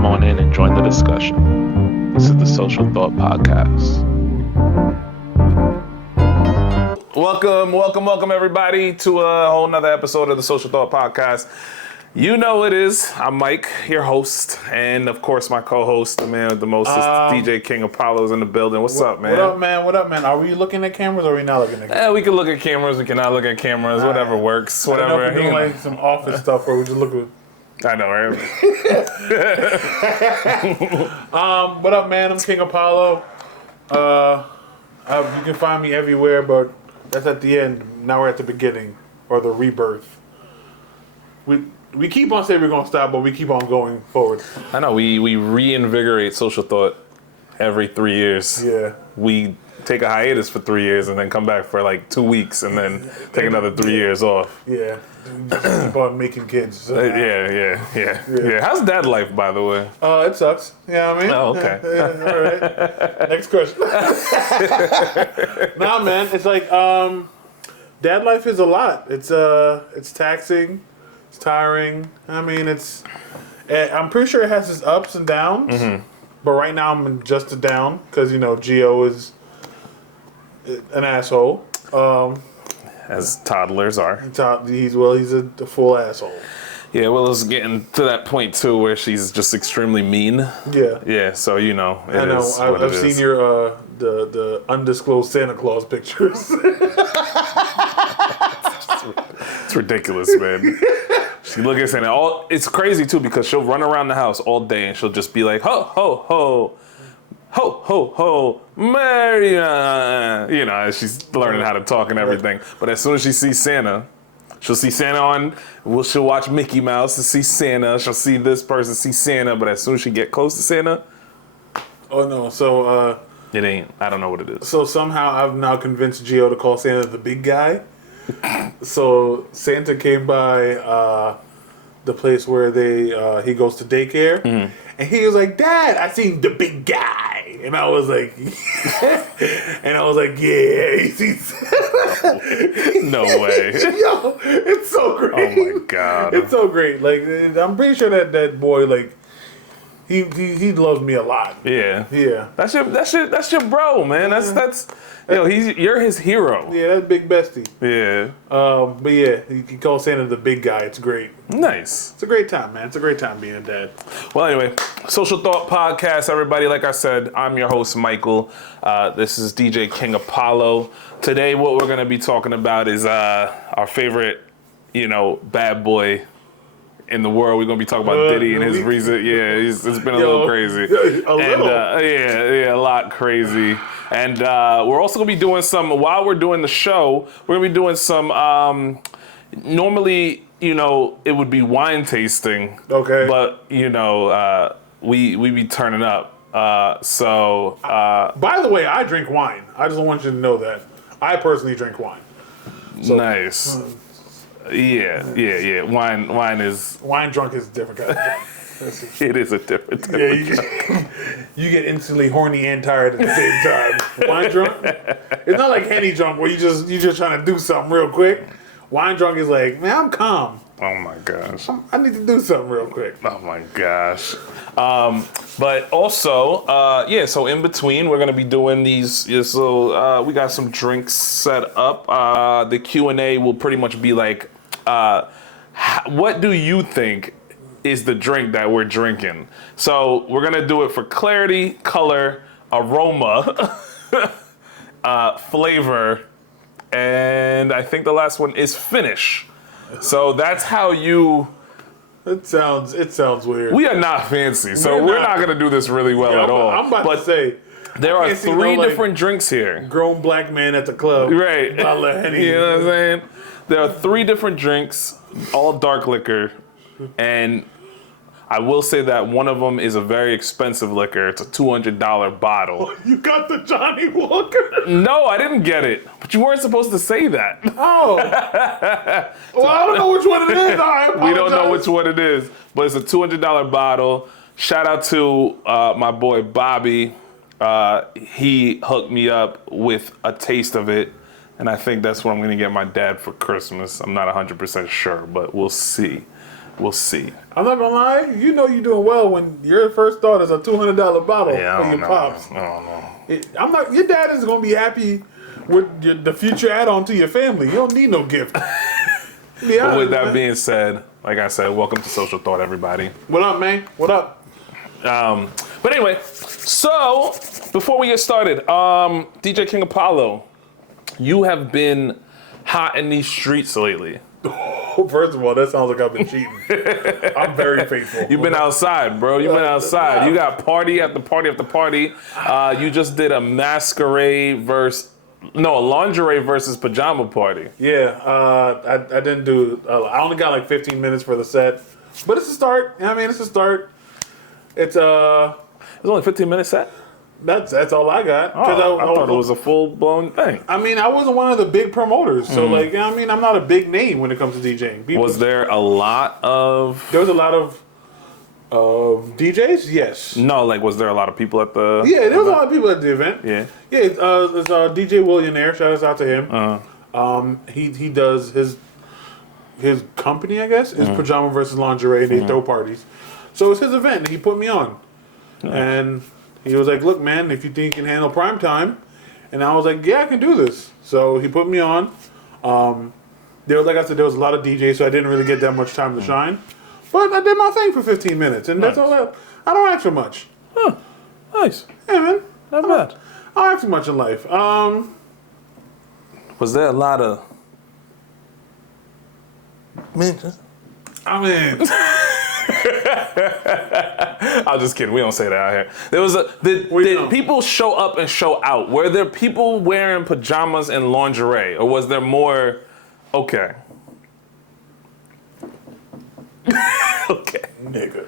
Come on in and join the discussion. This is the Social Thought Podcast. Welcome, everybody, to a whole nother episode of the Social Thought Podcast. You know it is. I'm Mike, your host, and of course my co-host, the man with the most, DJ King Apollo's in the building. What's up, man? What up, man? Are we looking at cameras or are we not looking at cameras? We can look at cameras, we cannot look at cameras, whatever works, whatever. I don't know if we're doing like some office stuff or we just look at... I know, right? What up, man? I'm King Apollo. You can find me everywhere, but that's at the end. Now we're at the beginning, or the rebirth. We keep on saying we're going to stop, but we keep on going forward. I know, we reinvigorate social thought every 3 years. Yeah. We take a hiatus for 3 years and then come back for like 2 weeks and then take another 3 years off. Yeah. Just keep on making kids. So. Yeah. How's dad life, by the way? It sucks. You know what I mean? Oh, okay. All right. Next question. Nah, man. It's like, dad life is a lot. It's taxing. It's tiring. I mean, I'm pretty sure it has its ups and downs. Mm-hmm. But right now I'm adjusted down because, Gio is an asshole. As toddlers are. He's a full asshole. Yeah, Willow's getting to that point too where she's just extremely mean. Yeah. Yeah, so I know. I've seen your the undisclosed Santa Claus pictures. It's ridiculous, man. She look at Santa. It's crazy too because she'll run around the house all day and she'll just be like, ho, ho, ho, ho, ho, ho, Merry. As she's learning how to talk and everything. But as soon as she sees Santa, she'll see Santa on. She'll watch Mickey Mouse to see Santa. She'll see this person see Santa. But as soon as she get close to Santa, oh no! So it ain't. I don't know what it is. So somehow I've now convinced Gio to call Santa the big guy. So Santa came by the place where he goes to daycare, and he was like, "Dad, I seen the big guy," and I was like, "Yeah, he sees." No way! Yo, it's so great. Oh my god, it's so great. Like I'm pretty sure that boy like. He loves me a lot. Yeah. That's your bro, man. That's you're his hero. Yeah, that's Big Bestie. Yeah. But yeah, you can call Santa the big guy. It's great. Nice. It's a great time, man. It's a great time being a dad. Well, anyway, Social Thought Podcast, everybody. Like I said, I'm your host, Michael. This is DJ King Apollo. Today, what we're gonna be talking about is our favorite, bad boy in the world. We're gonna be talking about Diddy and his reason. Yeah, it's been a little crazy. A little. A lot crazy. And we're also gonna be doing some while we're doing the show. We're gonna be doing some. Normally, it would be wine tasting. Okay. But we be turning up. By the way, I drink wine. I just want you to know that I personally drink wine. So, nice. Yeah. Wine is... Wine drunk is a different kind of drunk. It is a different type of drunk. You get instantly horny and tired at the same time. Wine drunk? It's not like Henny drunk where you just trying to do something real quick. Wine drunk is like, man, I'm calm. Oh my gosh. I need to do something real quick. Oh my gosh. But also, so in between, we're going to be doing these. So we got some drinks set up. The Q&A will pretty much be like, what do you think is the drink that we're drinking? So we're going to do it for clarity, color, aroma, flavor, and I think the last one is finish. So that's how you... It sounds weird. We are not fancy, so we're not going to do this really well at all. I'm about to say... There are three different drinks here. Grown black man at the club. Right. Bottle of Henny. You know what I'm saying? There are three different drinks, all dark liquor, and I will say that one of them is a very expensive liquor. It's a $200 bottle. Oh, you got the Johnny Walker? No, I didn't get it. But you weren't supposed to say that. Oh. Well, I don't know which one it is. I apologize. We don't know which one it is, but it's a $200 bottle. Shout out to my boy Bobby. He hooked me up with a taste of it, and I think that's what I'm going to get my dad for Christmas. I'm not 100% sure, but we'll see. We'll see. I'm not gonna lie. You know you're doing well when your first thought is a $200 bottle Yeah, for I your don't know. pops. I don't know. I'm not. Your dad is gonna be happy with the future add-on to your family. You don't need no gift. But with that being said, like I said, welcome to Social Thought, everybody. What up, man? What up? But anyway, so before we get started, DJ King Apollo, you have been hot in these streets lately. First of all, that sounds like I've been cheating. I'm very faithful. You've been outside, bro. You've been outside. You got party after party after party. You just did a a lingerie versus pajama party. Yeah, I didn't do. I only got like 15 minutes for the set, but it's a start. I mean, it's a start. It's only a 15-minute set? That's all I got. I thought it was a full-blown thing. I mean, I wasn't one of the big promoters, so like, I mean, I'm not a big name when it comes to DJing. Was there a lot of... There was a lot of DJs, yes. No, like, was there a lot of people at the... Yeah, there was a lot of people at the event. Yeah. Yeah, it's DJ Willionaire. Shout out to him. He does his company, I guess, is Pajama versus Lingerie. They throw parties. So it's his event, and he put me on. And he was like, look, man, if you think you can handle prime time. And I was like, yeah, I can do this. So he put me on. Like I said, there was a lot of DJs, so I didn't really get that much time to shine. But I did my thing for 15 minutes, and that's all I don't ask for much. Huh. Nice. Yeah, man. Not bad. I don't ask for much in life. Was there a lot of... I mean... I'm just kidding. We don't say that out here. There was did people show up and show out? Were there people wearing pajamas and lingerie, or was there more? Okay. Okay. Nigga.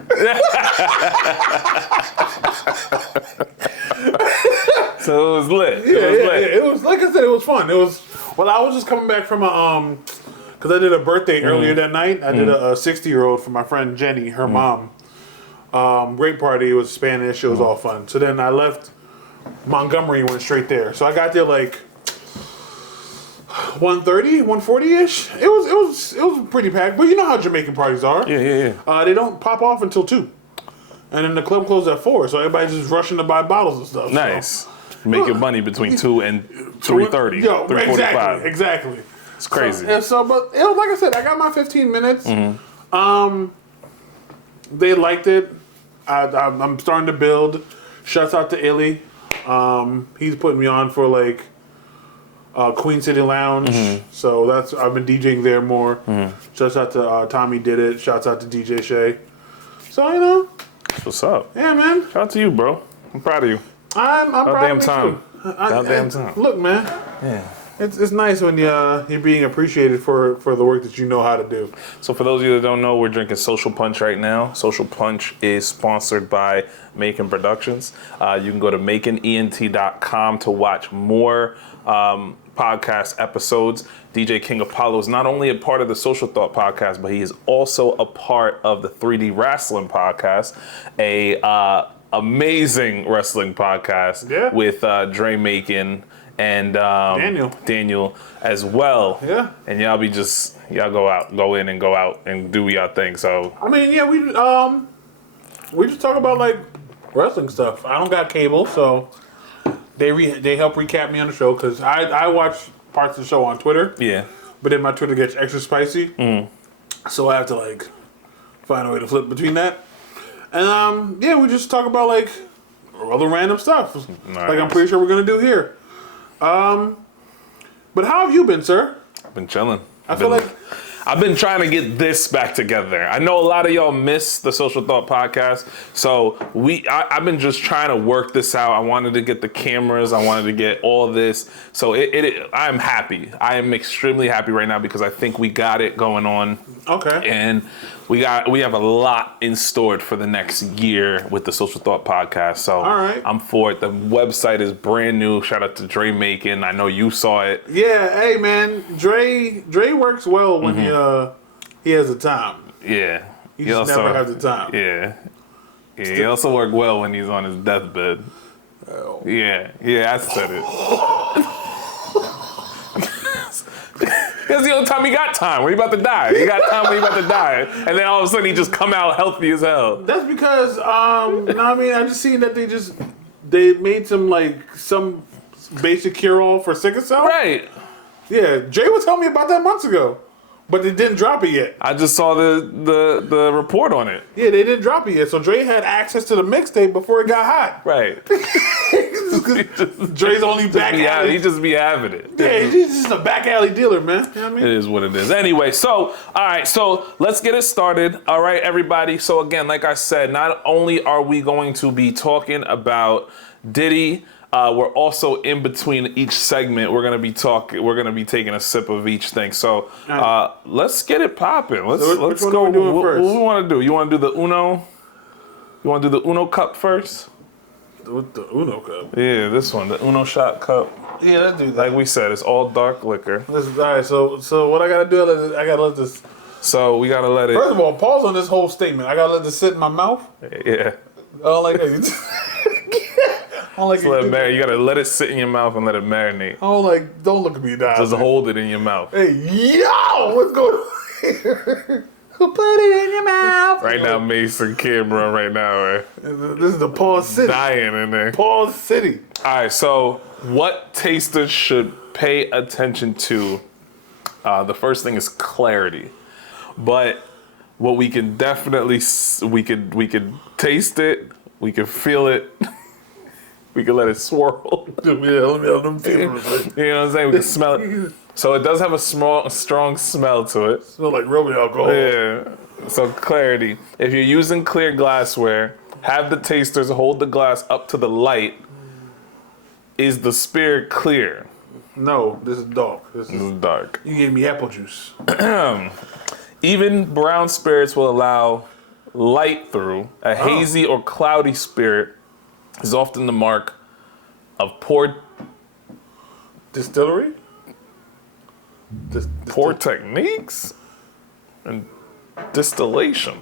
So it was lit. Yeah, it was like I said, it was fun. It was I was just coming back from a because I did a birthday earlier that night. I did a 60-year-old for my friend Jenny, her mom. Great party. It was Spanish. It was all fun. So then I left Montgomery and went straight there. So I got there like 1:30, 1:40-ish. It was pretty packed. But you know how Jamaican parties are. Yeah. They don't pop off until 2. And then the club closed at 4. So everybody's just rushing to buy bottles and stuff. Nice. So. Making money between 2 and 3:30. Yo, 3:45. Exactly. It's crazy. But it was like I said, I got my 15 minutes. They liked it. I'm starting to build. Shouts out to Illy. He's putting me on for like Queen City Lounge. So I've been DJing there more. Shouts out to Tommy Did It. Shouts out to DJ Shay. So you know. What's up? Yeah, man. Shout out to you, bro. I'm proud of you. I'm proud of me time. too. Goddamn time. Look, man. Yeah. It's nice when you're being appreciated for the work that you know how to do. So for those of you that don't know, we're drinking Social Punch right now. Social Punch is sponsored by Macon Productions. You can go to maconent.com to watch more podcast episodes. DJ King Apollo is not only a part of the Social Thought podcast, but he is also a part of the 3D Wrestling podcast, a amazing wrestling podcast with Dre Macon and Daniel as well. Yeah. And y'all go in and go out and do y'all thing. So I mean, yeah, we just talk about like wrestling stuff. I don't got cable, so they help recap me on the show because I watch parts of the show on Twitter. Yeah. But then my Twitter gets extra spicy. So I have to like find a way to flip between that. And we just talk about like other random stuff. Nice. Like I'm pretty sure we're gonna do here. But how have you been, sir? I've been chilling. I feel like I've been trying to get this back together. I know a lot of y'all miss the Social Thought podcast, so I've been just trying to work this out. I wanted to get the cameras. I wanted to get all this. So I'm happy. I am extremely happy right now because I think we got it going on. Okay. And we have a lot in store for the next year with the Social Thought podcast. So all right. I'm for it. The website is brand new. Shout out to Dre Macon. I know you saw it. Yeah, hey man, Dre works well when he has the time. Yeah. He just never has the time. Yeah. He also worked well when he's on his deathbed. Oh. Yeah, I said it. That's the only time he got time. When he about to die. He got time when he about to die. And then all of a sudden he just come out healthy as hell. That's because, I just seen that they made some basic cure-all for sickle cell. Right. Yeah, Jay was telling me about that months ago, but they didn't drop it yet. I just saw the report on it. Yeah, they didn't drop it yet, so Dre had access to the mixtape before it got hot. Right. Dre's only back alley. He just be having it. Yeah, he's just a back alley dealer, man. You know what I mean? It is what it is. Anyway, so let's get it started. All right, everybody. So again, like I said, not only are we going to be talking about Diddy, we're also in between each segment. We're gonna be taking a sip of each thing. So let's get it popping. Let's go. What do we What first? we want to do? You want to do the Uno? You want to do the Uno cup first? With the Uno cup. Yeah, this one, the Uno shot cup. Yeah, let's do that. Like we said, it's all dark liquor. All right, so what I gotta do? I gotta let this. So we gotta let it. First of all, pause on this whole statement. I gotta let this sit in my mouth. Yeah. I don't like that. I don't like So let it marinate. You gotta let it sit in your mouth and let it marinate. Don't look at me now. Just hold it in your mouth. Hey, yo, what's going on here? Who put it in your mouth? Right now, Mason Cameron right now, right? This is the Pause City. Dying in there. Pause City. All right, so what tasters should pay attention to? The first thing is clarity. But what we can definitely, we could taste it, we can feel it, we can let it swirl. Yeah, let me have them feelings. You know what I'm saying? We can smell it. So it does have a strong smell to it. Smell like rubbing alcohol. Yeah. So clarity. If you're using clear glassware, have the tasters hold the glass up to the light. Is the spirit clear? No, this is dark. This This is is dark. you gave me apple juice. Even brown spirits will allow light through. A hazy or cloudy spirit is often the mark of poor Distillery? poor techniques and distillation.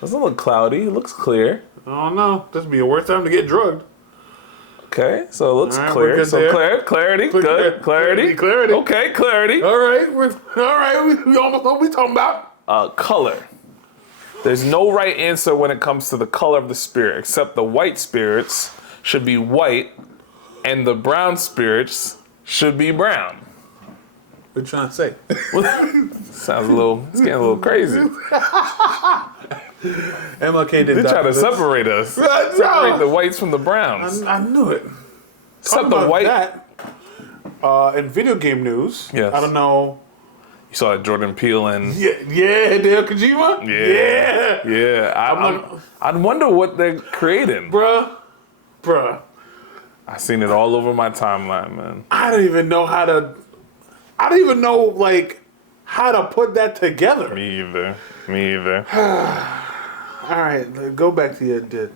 Doesn't look cloudy. It looks clear. I don't know. This would be a worse time to get drugged. Okay, so it looks All right, clear. we're good So there. clarity, good, clarity. Clarity. Okay, clarity. All right, we almost know what we talking about. Color. There's no right answer when it comes to the color of the spirit, except the white spirits should be white, and the brown spirits should be brown. What you trying to say? It's getting a little crazy. MLK did They're trying to this. separate us. Separate the whites from the browns. I knew it. Except Talking the about white. that, in video game news, Yes. I don't know. You saw Jordan Peele and Yeah, Hideo Kojima? yeah. I wonder what they're creating. Bruh. I seen it all over my timeline, man. I don't even know how to put that together. Me either. All right, go back to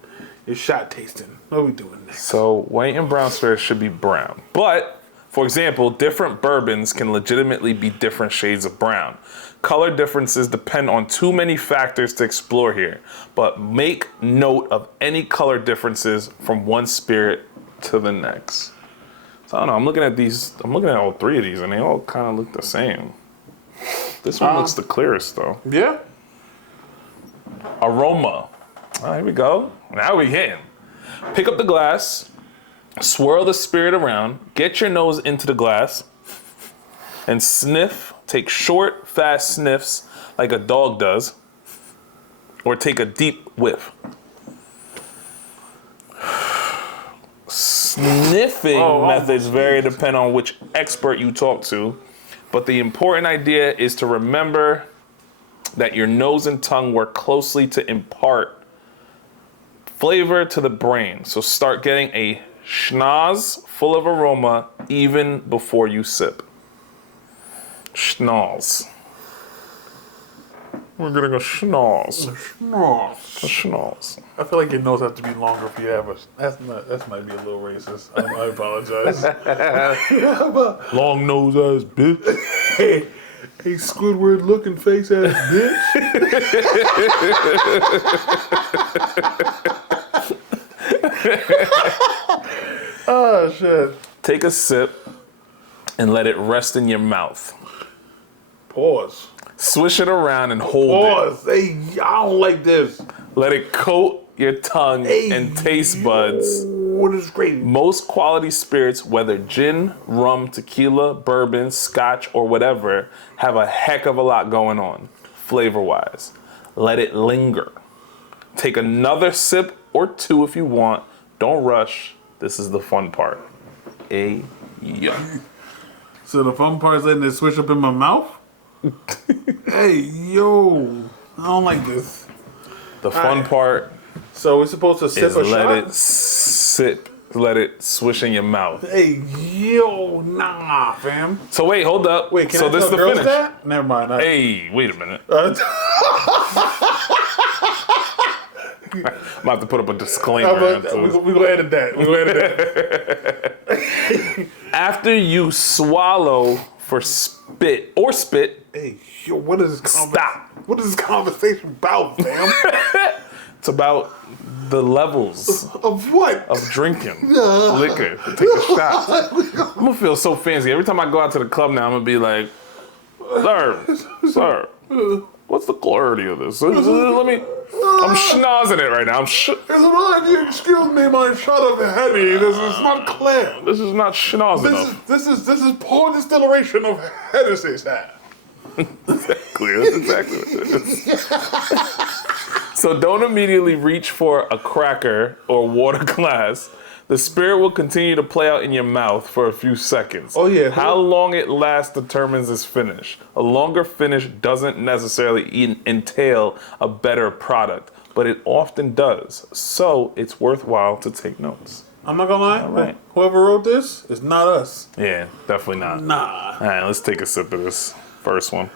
your shot tasting. What are we doing next? So white and brown spirits should be brown. But, for example, different bourbons can legitimately be different shades of brown. Color differences depend on too many factors to explore here, but make note of any color differences from one spirit to the next. So I don't know, I'm looking at all three of these and they all kind of look the same. This one looks the clearest though. Yeah? Aroma. Oh, here we go. Now we hitting. Pick up the glass, swirl the spirit around, get your nose into the glass, and sniff. Take short, fast sniffs like a dog does, or take a deep whiff. Sniffing methods vary depending on which expert you talk to, but the important idea is to remember that your nose and tongue work closely to impart flavor to the brain. So start getting a schnoz full of aroma even before you sip. Schnoz. We're getting a schnoz. A schnoz. I feel like your nose has to be longer if you have a. That might be a little racist. I apologize. Long nose ass bitch. Hey, Squidward looking face ass bitch. Oh shit. Take a sip and let it rest in your mouth. Pause. Swish it around and hold Pause. Hey, I don't like this. it. Let it coat your tongue and taste buds. What is great? Most quality spirits, whether gin, rum, tequila, bourbon, scotch, or whatever, have a heck of a lot going on, flavor-wise. Let it linger. Take another sip or two if you want. Don't rush. This is the fun part. Yeah. So the fun part is letting it swish up in my mouth? Hey, yo. I don't like this. The fun part So we're supposed to sip is a let shot? it sip. Let it swish in your mouth. Hey, yo, nah, fam. So wait, hold up. Wait, can so I this tell the girls finish. that? Never mind. Hey, wait a minute. Uh, I'm about to have to put up a disclaimer. We're going to edit that. We're going to edit that. After you swallow for spit or spit, Hey, yo, what is this Stop. What is this conversation about, fam? it's about the levels Of what? of drinking liquor. Take a shot. I'm gonna feel so fancy. Every time I go out to the club now, I'm gonna be like, sir, what's the clarity of this? I'm schnozzing it right now. Excuse me, my shot of Henny. This is not clear. This is not schnoz enough. This is poor distillation of Hennessy, sir. Clear. That's exactly what it is. So don't immediately reach for a cracker or water glass. The spirit will continue to play out in your mouth for a few seconds. Oh, yeah. How long it lasts determines its finish. A longer finish doesn't necessarily entail a better product, but it often does. So it's worthwhile to take notes. I'm not gonna lie. All right. Whoever wrote this is not us. Yeah, definitely not. Nah. All right, let's take a sip of this first one.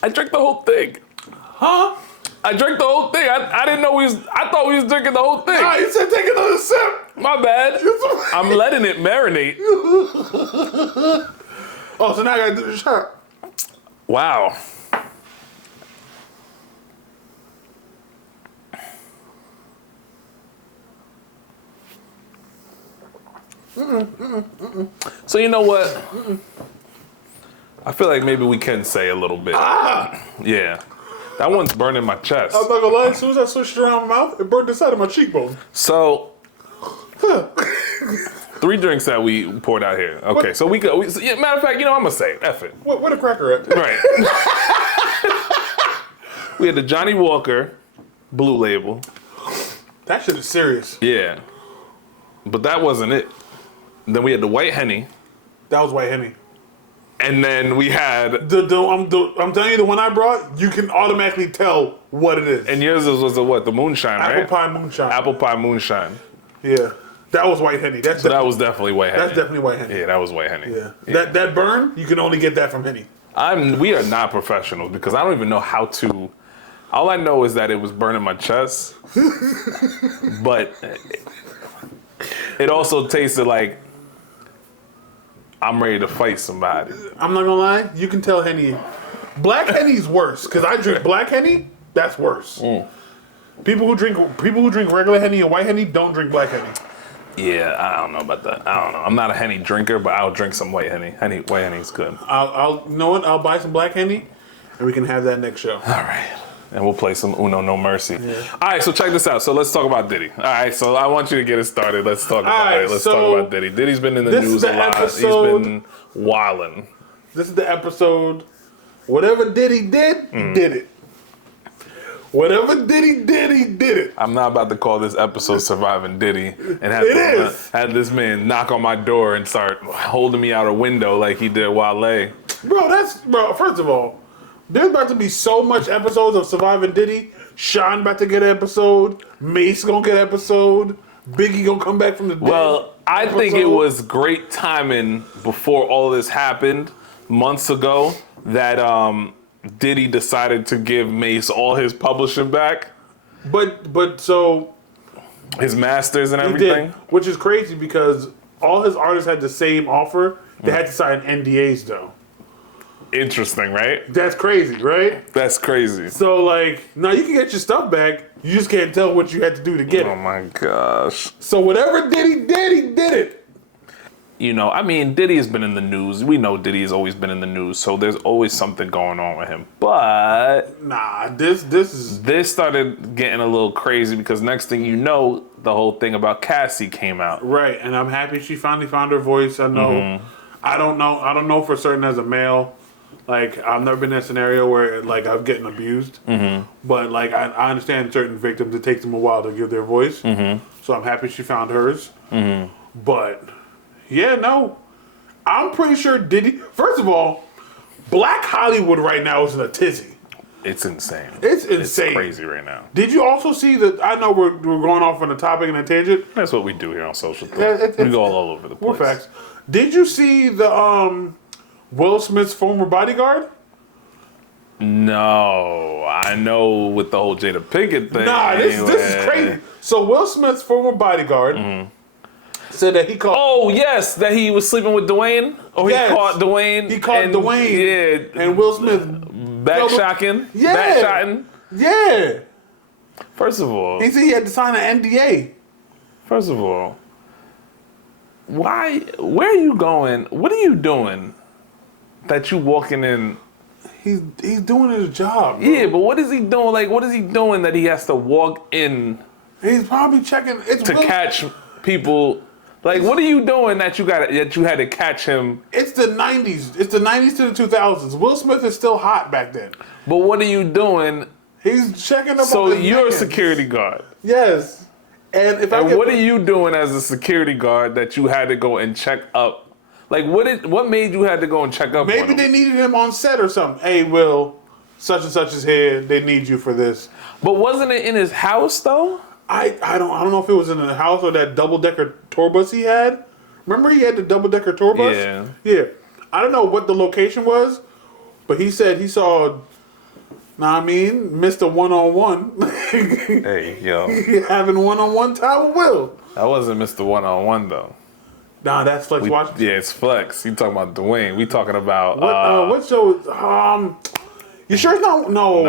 I drank the whole thing. Huh? I drank the whole thing. I didn't know I thought we was drinking the whole thing. Nah, you said take another sip. My bad. I'm letting it marinate. Oh, so now I gotta do the shot. Wow. So you know what? I feel like maybe we can say a little bit. Yeah. That one's burning my chest. I'm not gonna lie, as soon as I switched it around my mouth, it burned the side of my cheekbone. So, 3 drinks that we poured out here. Okay, so we go. Yeah, matter of fact, I'm gonna say it. F it. Where the cracker at? Right. We had the Johnny Walker Blue Label. That shit is serious. Yeah. But that wasn't it. Then we had the White Henny. That was White Henny. And then we had... I'm telling you, the one I brought, you can automatically tell what it is. And yours was the what? The moonshine, right? Apple pie moonshine. Apple pie moonshine. Yeah. That was White Henny. So that was definitely White Henny. That's definitely White Henny. Yeah, that was White Henny. Yeah. That burn, you can only get that from Henny. We are not professionals because I don't even know how to... All I know is that it was burning my chest. But it also tasted like I'm ready to fight somebody. I'm not gonna lie, you can tell Henny. Black Henny's worse because I drink Black Henny. That's worse. People who drink regular Henny and White Henny don't drink Black Henny. Yeah, I don't know about that. I don't know. I'm not a Henny drinker, but I'll drink some White Henny. White Henny's good. I'll you know what? I'll buy some Black Henny, and we can have that next show. All right. And we'll play some Uno No Mercy. Yeah. All right, so check this out. So let's talk about Diddy. All right, so I want you to get it started. Let's talk about it. Let's talk about Diddy. Diddy's been in the news a lot. He's been wildin'. This is the episode. Whatever Diddy did, he did it. Whatever Diddy did, he did it. I'm not about to call this episode Surviving Diddy and have this man knock on my door and start holding me out a window like he did Wale. Bro, first of all, there's about to be so much episodes of Surviving Diddy. Sean about to get an episode. Mace gonna get an episode. Biggie gonna come back from the dead. Well, I think it was great timing before all this happened months ago that Diddy decided to give Mace all his publishing back. But so his masters and he everything. did, which is crazy because all his artists had the same offer. They had to sign NDAs though. Interesting, right? That's crazy, right? That's crazy. So now you can get your stuff back. You just can't tell what you had to do to get Oh it. my gosh. So whatever Diddy did, he did it. You know, I mean, Diddy has been in the news. We know Diddy has always been in the news, so there's always something going on with him. But Nah, this started getting a little crazy because next thing you know, the whole thing about Cassie came out. right, and I'm happy she finally found her voice. I know. I don't know for certain as a male. Like, I've never been in a scenario where like I'm getting abused. But like I understand certain victims, it takes them a while to give their voice. So I'm happy she found hers. But yeah, no, I'm pretty sure Diddy. First of all, Black Hollywood right now is in a tizzy. It's insane. It's insane. It's crazy right now. Did you also see that? I know we're going off on a topic and a tangent. That's what we do here on social. Yeah, We go all over the place. We're facts. Did you see the Will Smith's former bodyguard? No, I know with the whole Jada Pinkett thing. Nah, this is crazy. So Will Smith's former bodyguard said that he called. Oh yes, that he was sleeping with Dwayne. Oh, Yes. he caught Dwayne. He caught Dwayne. Yeah, And Will Smith. backshotting. Yeah. Backshotting. Yeah. First of all, He said he had to sign an NDA. why? Where are you going? What are you doing? That you walking in? He's doing his job. Bro. Yeah, but what is he doing? Like, what is he doing that he has to walk in He's probably checking. It's to Will, catch people? Like, what are you doing that you had to catch him? It's the 90s. It's the 90s to the 2000s. Will Smith is still hot back then. But what are you doing? He's checking up So on his you're a man. security guard. Yes. And if I And get, what are you doing as a security guard that you had to go and check up? Like, what made you had to go and check up? maybe on him? they needed him on set or something. Hey, Will, such and such is here. They need you for this. But wasn't it in his house though? I don't know if it was in the house or that double decker tour bus he had. Remember he had the double decker tour bus? Yeah. Yeah. I don't know what the location was, but he said he saw. Nah, I mean, Mr. One-on-One Hey, yo, having one-on-one time with Will. that wasn't Mr. One-on-One though. Nah, that's Flex Washington. Yeah, it's Flex. You talking about Dwayne? We talking about What show? You sure it's not? No.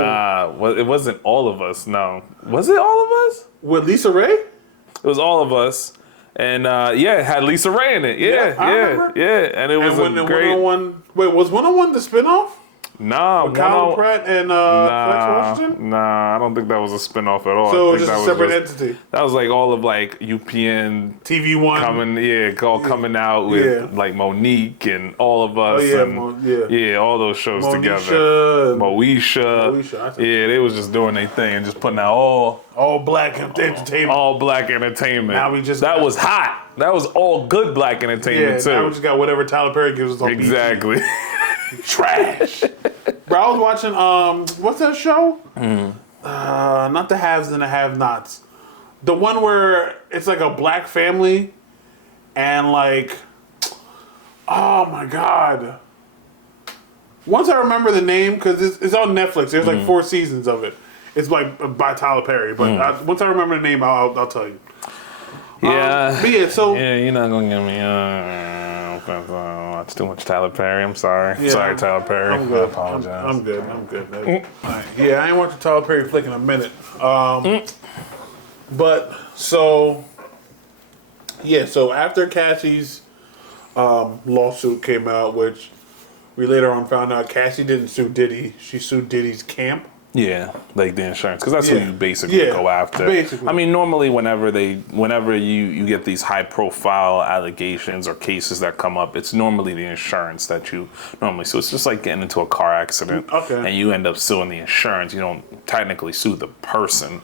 it wasn't All of Us. No, was it All of Us? With Lisa Ray? It was All of Us, and yeah, it had Lisa Ray in it. Yeah, I remember. and it was And when a the great. one-on-one. Wait, was one-on-one the spinoff? Nah, Kyle Pratt and Flex Washington? Nah, I don't think that was a spinoff at all. So I it was think just a that separate just- entity. That was like all of like UPN TV One. coming out with Yeah. like Monique and All of Us. Oh, yeah, and, yeah. all those shows together. Moesha. Moesha. Yeah, they was just doing their thing and just putting out All black entertainment. all black entertainment. Now we just that got- was hot. That was all good black Yeah, entertainment now we too. just got whatever Tyler Perry gives us on BET. Exactly. Trash. Bro, I was watching, what's that show? Not the haves and the have-nots. The one where it's like a black family and like, oh my God. Once I remember the name, because it's on Netflix. There's like 4 seasons of it. It's like by Tyler Perry. But once I remember the name, I'll tell you. Yeah. But yeah, so Yeah, you're not gonna give me watch too much Tyler Perry. I'm sorry. Yeah, Sorry, Tyler Perry. I'm good. I apologize. I'm good. Alright. Yeah, I ain't watched a Tyler Perry flick in a minute. But so yeah, so after Cassie's lawsuit came out, which we later on found out Cassie didn't sue Diddy, she sued Diddy's camp. Yeah, like the insurance, because that's Yeah. who you basically Yeah, go after. basically. I mean, normally whenever you get these high profile allegations or cases that come up, it's normally the insurance that you normally sue. It's just like getting into a car accident, Okay. and you end up suing the insurance. You don't technically sue the person.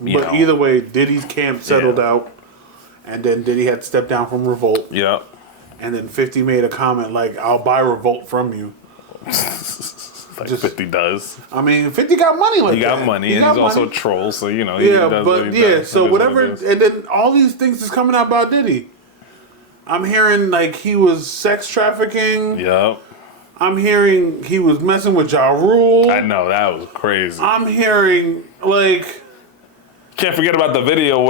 But either way, Diddy's camp settled out, and then Diddy had to step down from Revolt, yeah. and then 50 made a comment like, "I'll buy Revolt from you." Like Just- 50 does. I mean, 50 got money like He that. got money, He and got he's also a money. troll, so he does Yeah, what but he yeah, does. so It is what it whatever, is. and then all these things is coming out about Diddy. I'm hearing like he was sex trafficking. Yep. I'm hearing he was messing with Ja Rule. I know, that was crazy. I'm hearing like, Can't forget about the video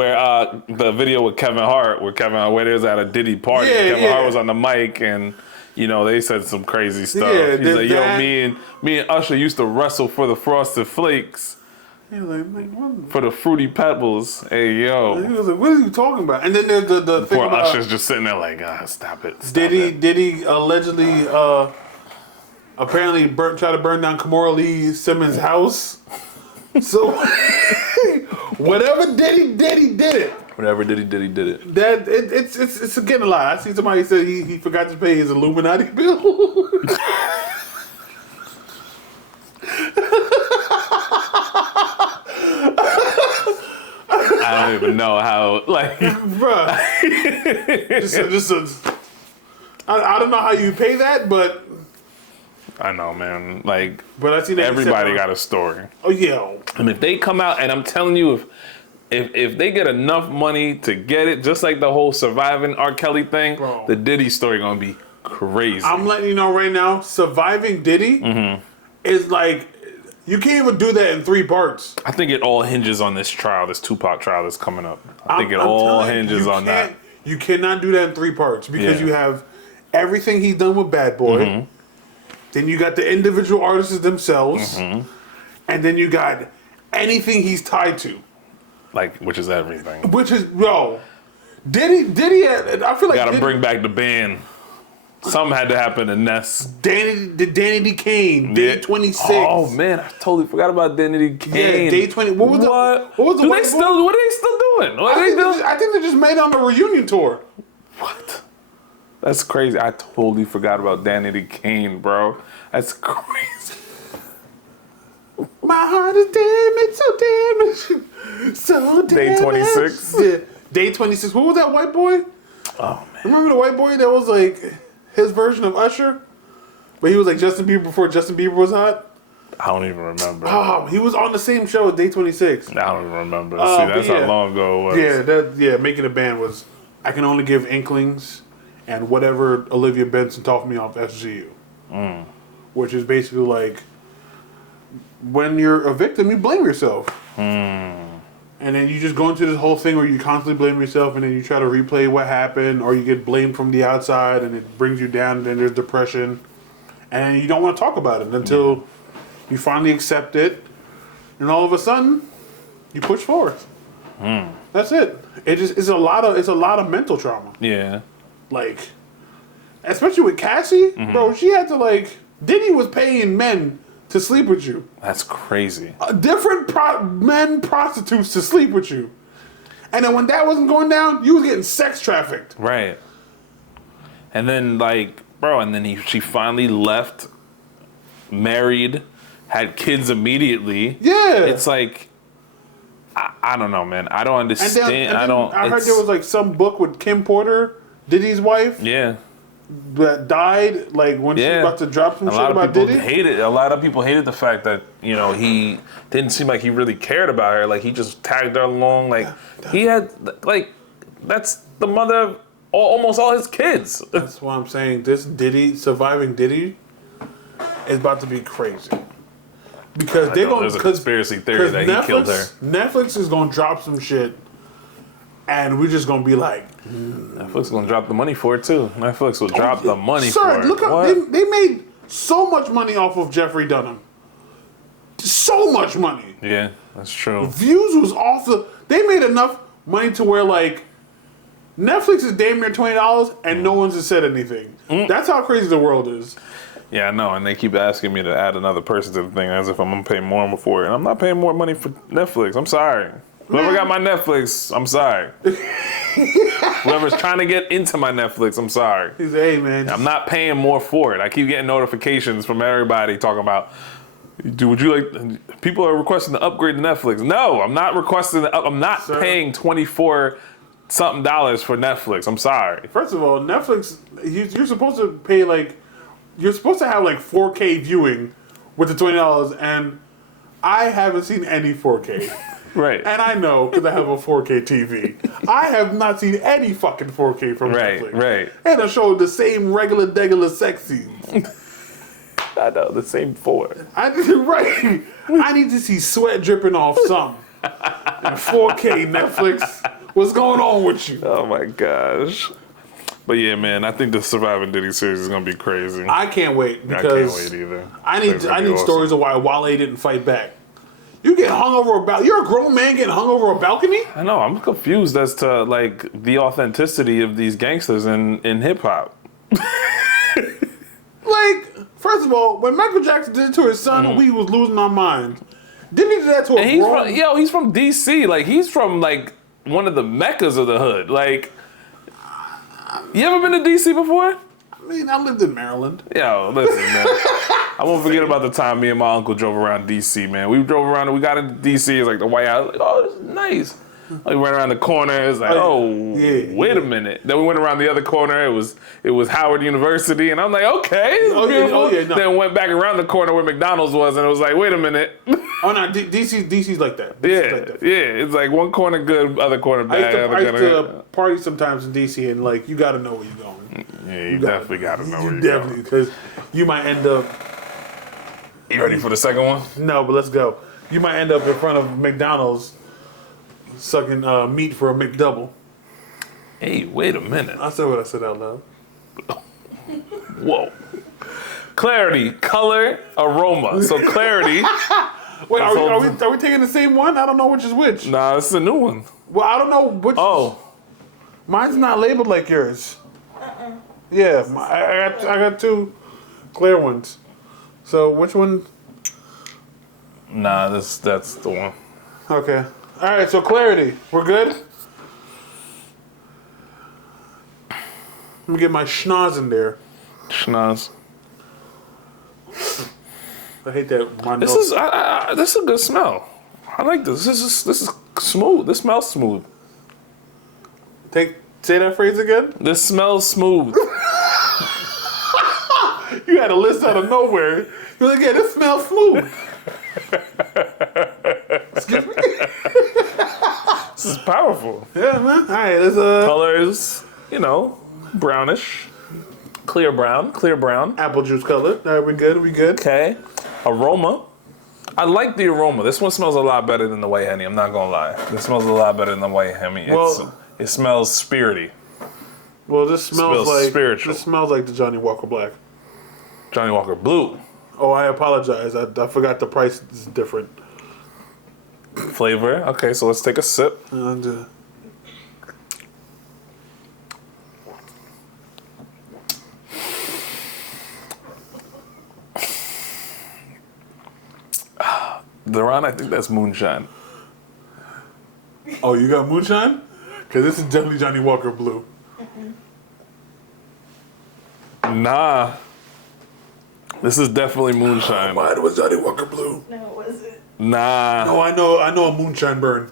with Kevin Hart, where they was at a Diddy party. Yeah, Kevin yeah. Hart was on the mic, and they said some crazy stuff. Yeah, He's there's like, "Yo, that. me and Usher used to wrestle for the Frosted Flakes." He was like what? For the Fruity Pebbles. Hey, yo. He was like, what are you talking about? And then there's the thing Poor about Usher's just sitting there like, stop it. Diddy allegedly, apparently tried to burn down Kamora Lee Simmons' house. So, whatever Diddy did it. Whatever Diddy did it. It's again a lie. I see somebody say he forgot to pay his Illuminati bill. I don't even know how, like... Bruh. I don't know how you pay that, but... I know, man. Like, but I see that everybody got a story. Oh, yeah. And if they come out, and I'm telling you, if they get enough money to get it, just like the whole surviving R. Kelly thing, Bro. the Diddy story gonna be crazy. I'm letting you know right now, surviving Diddy is like... You can't even do that in 3 parts. I think it all hinges on this trial, this Tupac trial that's coming up. I think it all hinges on that. You cannot do that in 3 parts because you have everything he's done with Bad Boy. Then you got the individual artists themselves. And then you got anything he's tied to. Like, which is everything. Which is, Diddy, I feel like... Gotta bring back the band. Something had to happen to Ness. Danny D. Kane, Day 26. Oh man, I totally forgot about Danny D. Kane. Yeah, Day 20. What was the What are they still doing? I think they just made on a reunion tour. What? That's crazy. I totally forgot about Danny D. Kane, bro. That's crazy. My heart is damaged, so damaged. Day 26? Yeah, Day 26. Who was that white boy? Oh man. Remember the white boy that was like his version of Usher? But he was like Justin Bieber before Justin Bieber was hot? I don't even remember. Oh, he was on the same show as Day 26. I don't even remember. See, that's how long ago it was. Yeah, making a band was, I can only give inklings and whatever Olivia Benson taught me off SGU. Which is basically like, when you're a victim, you blame yourself. And then you just go into this whole thing where you constantly blame yourself, and then you try to replay what happened, or you get blamed from the outside, and it brings you down, and then there's depression. And you don't want to talk about it until you finally accept it, and all of a sudden, you push forward. That's it. It's a lot of mental trauma. Yeah. Like, especially with Cassie, bro, she had to Diddy was paying men to sleep with you. That's crazy. Different men prostitutes to sleep with you. And then when that wasn't going down, you was getting sex trafficked. Right. And then she finally left, married, had kids immediately. Yeah. It's like, I don't know, man. I don't understand. And then I heard there was some book with Kim Porter, Diddy's wife. Yeah. That died when she was about to drop some shit about Diddy. A lot of people hated the fact that he didn't seem like he really cared about her. Like he just tagged her along. He had that's the mother of almost all his kids. That's why I'm saying this surviving Diddy is about to be crazy. Because there's a conspiracy theory that he killed her. Netflix is gonna drop some shit, and we're just gonna be like. Netflix is gonna drop the money for it too. Netflix will drop the money for it. Sir, look up. They made so much money off of Jeffrey Dunham. So much money. Yeah, that's true. Views was off the. They made enough money to where Netflix is damn near $20 and no one's has said anything. That's how crazy the world is. Yeah, I know, and they keep asking me to add another person to the thing as if I'm gonna pay more for it, and I'm not paying more money for Netflix. I'm sorry. Whoever got my Netflix, I'm sorry. Whoever's trying to get into my Netflix, I'm sorry. He's hey man. I'm not paying more for it. I keep getting notifications from everybody talking about, would you like? People are requesting to upgrade to Netflix. No, I'm not requesting. I'm not paying $24 something for Netflix. I'm sorry. First of all, Netflix, you're supposed to pay you're supposed to have 4K viewing with the $20, and I haven't seen any 4K. Right. And I know because I have a 4K TV. I have not seen any fucking 4K from Netflix. Right. And I showed the same degular sex scenes. I know, the same four. I need to see sweat dripping off something. And 4K Netflix. What's going on with you? Oh my gosh. But yeah, man, I think the Surviving Diddy series is gonna be crazy. I can't wait because I can't wait either. I need stories of why Wale didn't fight back. You get hung over a balcony? You're a grown man getting hung over a balcony? I know. I'm confused as to like the authenticity of these gangsters in hip hop. Like, first of all, when Michael Jackson did it to his son, we was losing our mind. Didn't he do that to a grown? He's from DC. Like he's from like one of the meccas of the hood. Like, you ever been to DC before? I mean, I lived in Maryland. Yo, listen, man. I won't forget about the time me and my uncle drove around DC, man. We drove around and we got into DC. It's like the White House. Like, oh, this is nice. We went around the corner. It's like, wait a minute. Then we went around the other corner. It was Howard University, and I'm like, okay, it's beautiful. No. Then went back around the corner where McDonald's was, and it was like, wait a minute. Oh no, DC's like that. It's like one corner good, other corner bad. I used to party sometimes in DC, and like you got to know where you're going. Yeah, you definitely got to know where you're going. Definitely, because you might end up. You ready for the second one? No, but let's go. You might end up in front of McDonald's sucking meat for a McDouble. Hey, wait a minute. I said what I said out loud. Whoa. Clarity, color, aroma. So clarity. Wait, are we taking the same one? I don't know which is which. Nah, this is a new one. Well, I don't know which. Oh. Mine's not labeled like yours. Yeah, I got two clear ones. So which one? Nah, that's the one. Okay. All right, so clarity. We're good? Let me get my schnoz in there. Schnoz. I hate that. This is a good smell. I like this. This is smooth. This smells smooth. Say that phrase again. This smells smooth. You had a list out of nowhere. You're like, yeah, this smells smooth. Excuse me. This is powerful. Yeah, man. All right, there's colors. Brownish, clear brown. Apple juice color. All right, we good. Okay. Aroma. I like the aroma. This one smells a lot better than the White Henny. I'm not gonna lie. This smells a lot better than the White Henny. It smells spirity. Well, this smells like spiritual. This smells like the Johnny Walker Black. Johnny Walker Blue. Oh, I apologize. I forgot the price is different. Flavor. Okay, so let's take a sip. And, Duran, I think that's moonshine. Oh, you got moonshine? Because this is definitely Johnny Walker Blue. Nah. This is definitely moonshine. Mine was Johnny Walker Blue. No, it wasn't. Nah. No, I know a moonshine burn.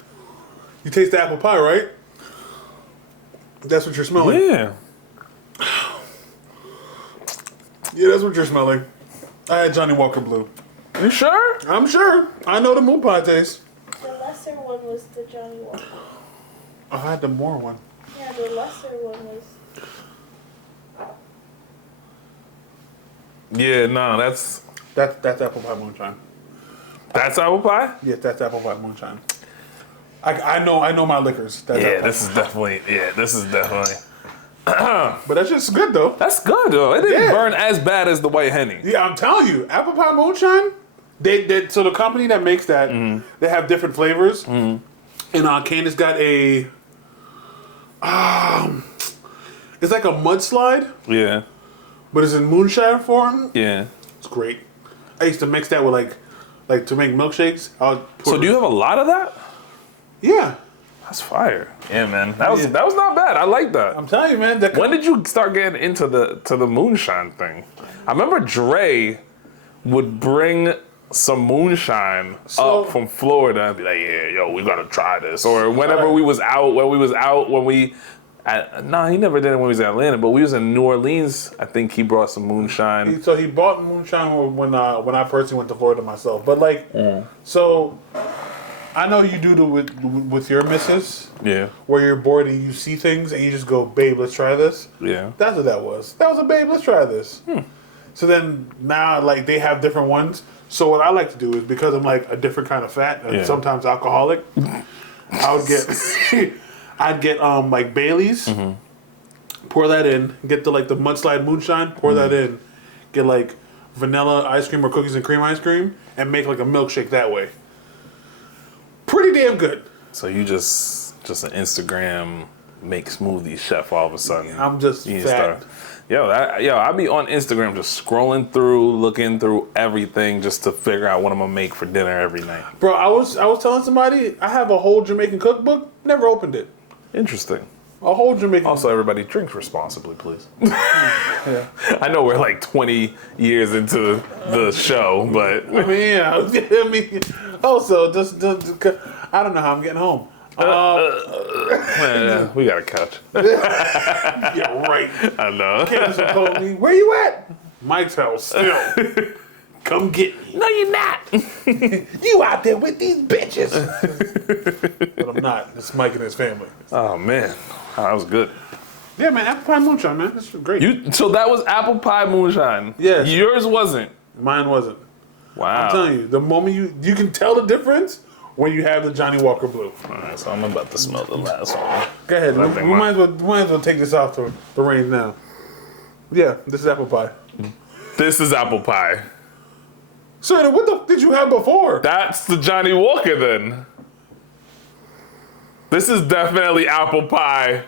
You taste the apple pie, right? That's what you're smelling. Yeah. Yeah, that's what you're smelling. I had Johnny Walker Blue. You sure? I'm sure. I know the moon pie taste. The lesser one was the Johnny Walker. I had the more one. Yeah, the lesser one was. Yeah, no, that's apple pie moonshine. That's apple pie? Yes, that's apple pie moonshine. I know my liquors. This is definitely. But that's just good though. That's good though. It didn't burn as bad as the White Henny. Yeah, I'm telling you, apple pie moonshine. So the company that makes that, they have different flavors. And Candace got a. It's like a mudslide. Yeah. But it's in moonshine form. Yeah. It's great. I used to mix that with like to make milkshakes. So do you have a lot of that? Yeah. That's fire. Yeah, man. That was not bad. I like that. I'm telling you, man. When did you start getting into the moonshine thing? I remember Dre would bring some moonshine up from Florida and be like, yeah, yo, we gotta try this. Or whenever he never did it when he was in Atlanta, but we was in New Orleans. I think he brought some moonshine. So he bought moonshine when I personally went to Florida myself. But so I know you do with your missus. Yeah. Where you're bored and you see things and you just go, babe, let's try this. Yeah. That's what that was. That was a babe, let's try this. So then now they have different ones. So what I like to do is, because I'm like a different kind of fat and sometimes alcoholic, I'd get like Bailey's, pour that in, get the mudslide moonshine, pour that in, get like vanilla ice cream or cookies and cream ice cream, and make like a milkshake that way. pretty damn good. So you just an Instagram make smoothies chef all of a sudden. I'm just You fat. I be on Instagram just scrolling through, looking through everything just to figure out what I'm gonna make for dinner every night. Bro, I was telling somebody I have a whole Jamaican cookbook. Never opened it. Interesting. A whole Jamaican. Also, everybody drink responsibly, please. Yeah. I know we're like 20 years into the show, but I mean, yeah. I mean, also, just I don't know how I'm getting home. we got a couch. Yeah, right. I know. Candace told me, "Where you at?" Mike's house. Still, come get me. No, you're not. You out there with these bitches? But I'm not. It's Mike and his family. Oh man, that was good. Yeah, man. Apple pie moonshine, man. That's great. So that was apple pie moonshine. Yes. Yours wasn't. Mine wasn't. Wow. I'm telling you, the moment you can tell the difference when you have the Johnny Walker Blue. All right, so I'm about to smell the last one. Go ahead. I We think might as well take this off the range now. Yeah, this is apple pie. This is apple pie. Sir, what the did you have before? That's the Johnny Walker then. This is definitely apple pie.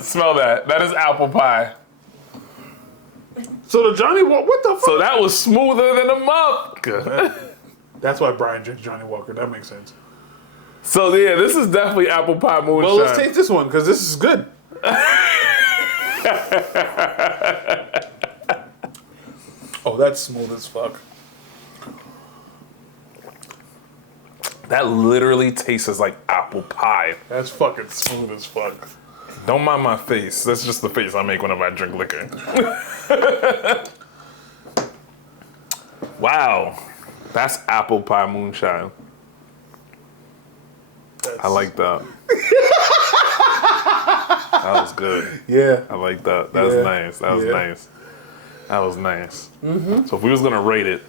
Smell that. That is apple pie. So the Johnny Walker, what the fuck? So that was smoother than a mug. That's why Brian drinks Johnny Walker. That makes sense. So yeah, this is definitely apple pie moonshine. Well, let's taste this one because this is good. Oh, that's smooth as fuck. That literally tastes like apple pie. That's fucking smooth as fuck. Don't mind my face. That's just the face I make whenever I drink liquor. Wow. That's apple pie moonshine. I like that. That was good. Yeah. I like that. That was Yeah. nice. That was Yeah. nice. That was nice. So if we was gonna rate it,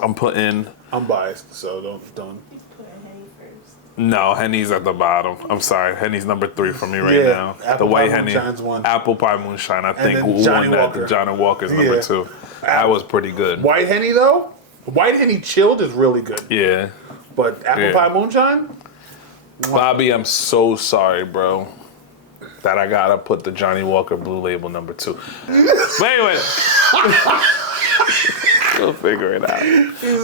I'm putting I'm biased, so don't. He's putting Henny first. no Henny's at the bottom. I'm sorry, Henny's number 3 for me right Yeah, now. apple The white pie Henny, moonshine's one. apple pie moonshine. I think then Johnny won that. Walker. The Johnny Walker's number Yeah. 2. That was pretty good. White Henny though, White Henny chilled is really good, Yeah. but apple Yeah. pie moonshine. Bobby, I'm so sorry, bro, that I gotta put the Johnny Walker Blue Label number 2. But anyway, we'll figure it out.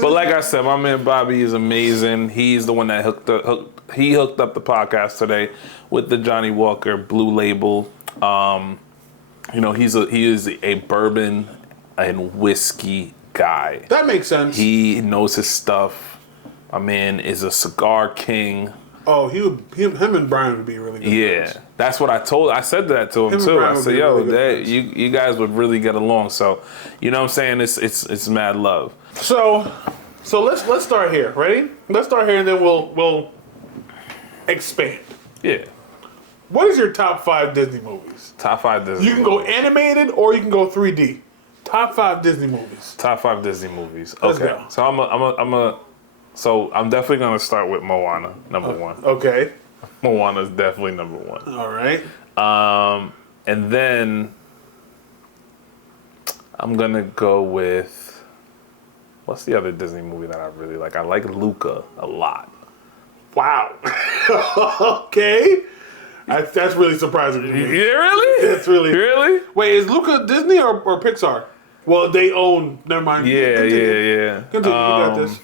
But like I said, my man Bobby is amazing. He's the one that hooked up the podcast today with the Johnny Walker Blue Label. You know, he is a bourbon and whiskey guy. That makes sense. He knows his stuff. My man is a cigar king. Oh, him and Brian would be really good. Yeah, friends. that's what I said that to him and too. Brian I would said, be "Yo, really good friends. you guys would really get along." So, you know what I'm saying? It's mad love. So let's start here. Ready? Let's start here, and then we'll expand. Yeah. What is your top 5 Disney movies? Top 5 Disney. You can go animated or you can go 3D. Top 5 Disney movies. Top 5 Disney movies. Let's Okay. go. So I'm definitely gonna start with Moana, number 1. Okay. Moana's definitely number 1. All right. And then I'm gonna go with, what's the other Disney movie that I really like? I like Luca a lot. Wow. Okay. That's really surprising to Yeah, me. really? That's really. Really? Wait, is Luca Disney or Pixar? Well, they own. Never mind. Yeah. Continue. You got this.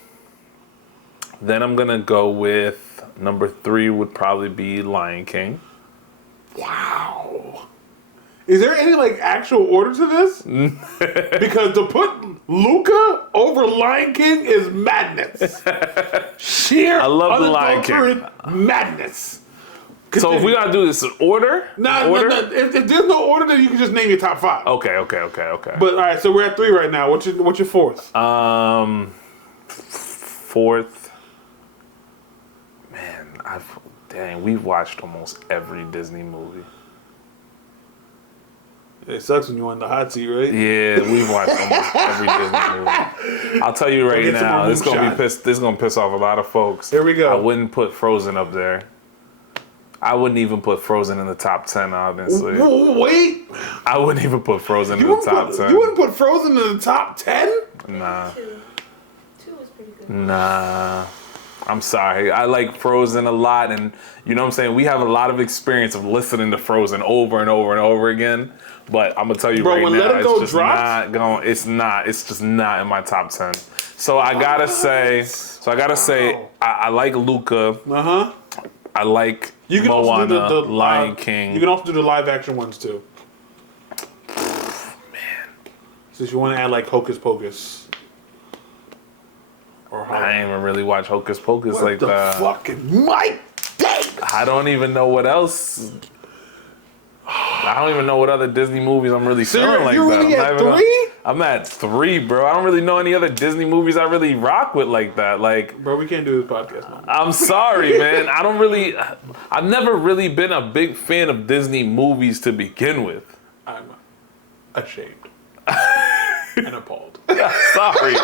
Then I'm gonna go with number 3 would probably be Lion King. Wow. Is there any actual order to this? Because to put Luca over Lion King is madness. Sheer, I love the Lion King. unadulterated madness. So if we gotta do this in order, No. If there's no order, then you can just name your top 5. Okay. But all right, so we're at 3 right now. What's your 4th? 4th, man, we've watched almost every Disney movie. It sucks when you're on the hot seat, right? Yeah, we've watched almost every Disney movie. I'll tell you right Get some now, more this gonna moonshine. piss off a lot of folks. Here we go. I wouldn't put Frozen up there. I wouldn't even put Frozen in the top 10, honestly. Wait, I wouldn't even put Frozen in the top 10. you wouldn't put Frozen in the top 10? Nah. 2 was pretty good. Nah. I'm sorry. I like Frozen a lot, and you know what I'm saying? We have a lot of experience of listening to Frozen over and over and over again. But I'm gonna tell you Bro, right when now, Let It Go it's just dropped? not going. It's not. It's just not in my top 10. So I gotta say. I like Luca. I like You can Moana, also do the Lion King. You can also do the live action ones too. Since you want to add like Hocus Pocus. Or I ain't even really watch Hocus Pocus like the that. fucking Mike Dang! I don't even know what else. I don't even know what other Disney movies I'm really feeling like you're that. really at 3? I'm at 3, bro. I don't really know any other Disney movies I really rock with like that. Like, Bro, we can't do this podcast now. I'm sorry, man. I've never really been a big fan of Disney movies to begin with. I'm ashamed. And appalled. Sorry.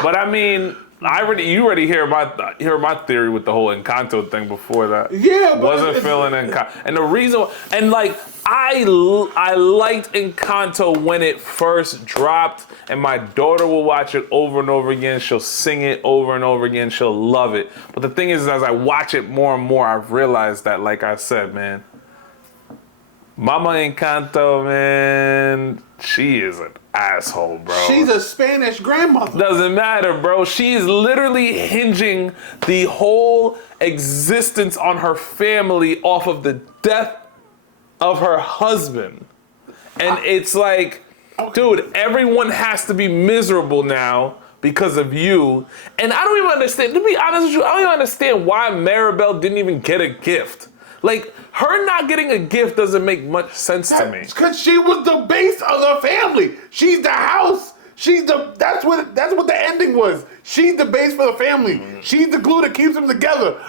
But I mean, you already hear my theory with the whole Encanto thing before that. Yeah, but wasn't feeling Encanto, and the reason, and like I liked Encanto when it first dropped, and my daughter will watch it over and over again. She'll sing it over and over again. She'll love it. But the thing is, as I watch it more and more, I've realized that, like I said, man, Mama Encanto, man, she is an asshole, bro. She's a Spanish grandmother. Doesn't matter, bro. She's literally hinging the whole existence on her family off of the death of her husband. And it's like, dude, everyone has to be miserable now because of you. And I don't even understand, to be honest with you, I don't even understand why Maribel didn't even get a gift. Like, her not getting a gift doesn't make much sense to me. Because she was the base of the family. She's the house. That's what the ending was. She's the base for the family. She's the glue that keeps them together.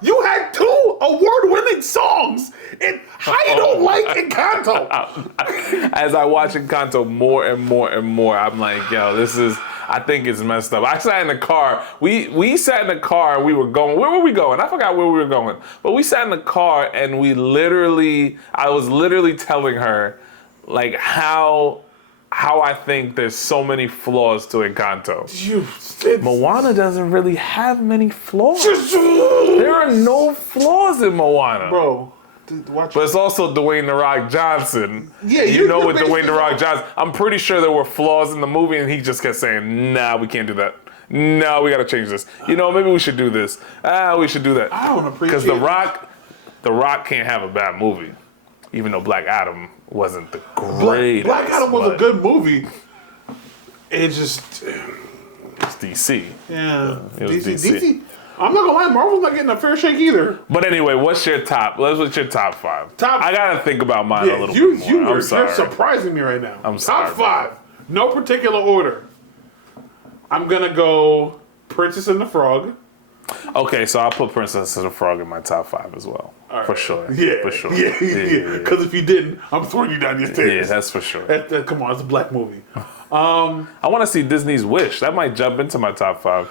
You had 2 award-winning songs. And how you don't like Encanto? As I watch Encanto more and more and more, I'm like, yo, I think it's messed up. I sat in the car. We sat in the car and we were going. Where were we going? I forgot where we were going. But we sat in the car and I was literally telling her, like, how I think there's so many flaws to Encanto. Moana doesn't really have many flaws. There are no flaws in Moana. Bro. But it's also Dwayne "The Rock" Johnson. Yeah, you know with Dwayne "The Rock" Johnson, I'm pretty sure there were flaws in the movie, and he just kept saying, "Nah, we can't do that. No, we got to change this. You know, maybe we should do this. We should do that." I don't appreciate because The Rock can't have a bad movie, even though Black Adam wasn't the greatest. Black Adam was a good movie. It just it's DC. Yeah, it was DC. I'm not gonna lie, Marvel's not getting a fair shake either. But anyway, what's your top 5? I gotta think about mine a little bit more. You're surprising me right now. I'm sorry. Top 5, no particular order. I'm gonna go Princess and the Frog. Okay, so I'll put Princess and the Frog in my top 5 as well. Right. For sure. Yeah. For sure. Yeah. Because if you didn't, I'm throwing you down your stairs. Yeah, that's for sure. Come on, it's a black movie. I want to see Disney's Wish. That might jump into my top 5.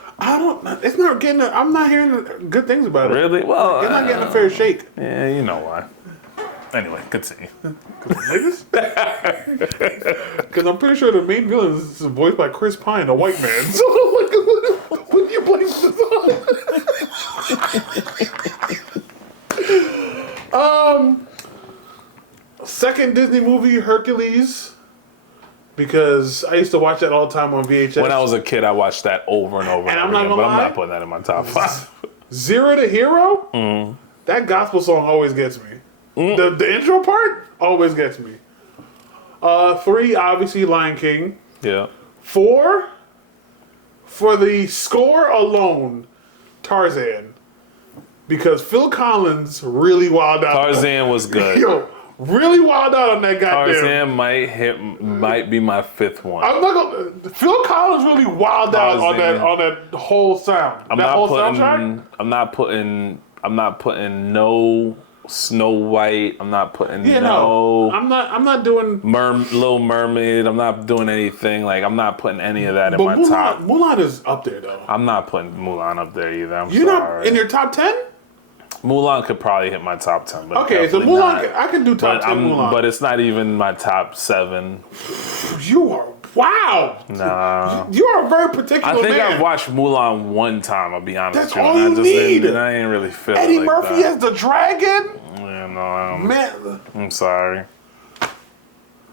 It's not getting. I'm not hearing good things about it. Really? Well, it's not getting a fair shake. Yeah, you know why. Anyway, continue. Niggas? Because I'm pretty sure the main villain is voiced by Chris Pine, a white man. So what do you blame this on? Second Disney movie, Hercules. Because I used to watch that all the time on VHS. When I was a kid, I watched that over and over. And I'm again, not gonna but lie, I'm not putting that in my top 5. Zero to Hero. That gospel song always gets me. The intro part always gets me. 3, obviously, Lion King. Yeah. 4, for the score alone, Tarzan. Because Phil Collins really wilded out. Tarzan was good. Yo, really wild out on that goddamn. Tarzan might be my 5th one. I'm not gonna. Phil Collins really wild out on that whole sound. Soundtrack. I'm not putting no Snow White. I'm not putting no. I'm not doing Little Mermaid. I'm not doing anything. Like, I'm not putting any of that in my top. Mulan is up there though. I'm not putting Mulan up there either. You're not in your top 10? Mulan could probably hit my top 10. But okay, so Mulan, I can do top 10 Mulan. But it's not even my top 7. You are Wow. Nah. You are a very particular I think man. I watched Mulan one time, I'll be honest That's with you. all and you I just need. Didn't, I ain't really feel Eddie it like Murphy that. as the dragon? Yeah, no, Man, I'm sorry.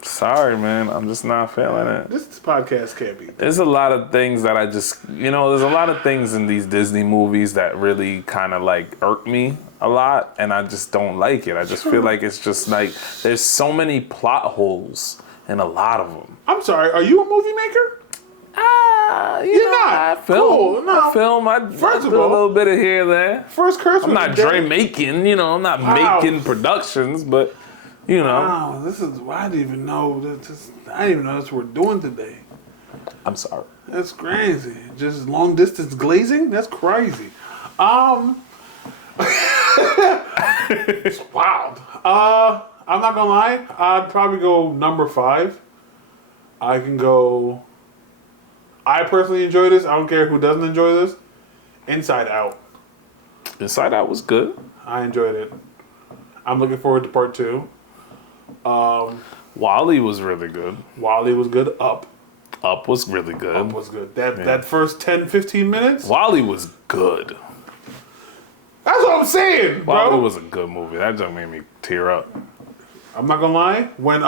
Sorry, man. I'm just not feeling it. this podcast can't be. There's a lot of things that I just, there's a lot of things in these Disney movies that really kind of like irk me a lot, and I just don't like it. I just feel like it's just like, there's so many plot holes in a lot of them. I'm sorry, are you a movie maker? You're not. I film. Cool, no. I film. I First of do a all, little bit of here and there. First curse I'm not Dre making, I'm not Wow. making productions, but, Wow, I didn't even know I didn't even know that's what we're doing today. I'm sorry. That's crazy. Just long distance glazing? That's crazy. It's wild. I'm not gonna lie. I'd probably go number 5. I personally enjoy this. I don't care who doesn't enjoy this. Inside Out. Inside Out was good. I enjoyed it. I'm looking forward to part 2. Wally was really good. Wally was good. Up Was really good. was good. That first 10, 15 minutes. Wally was good. That's what I'm saying, bro. Wally was a good movie. That just made me tear up. I'm not gonna lie. When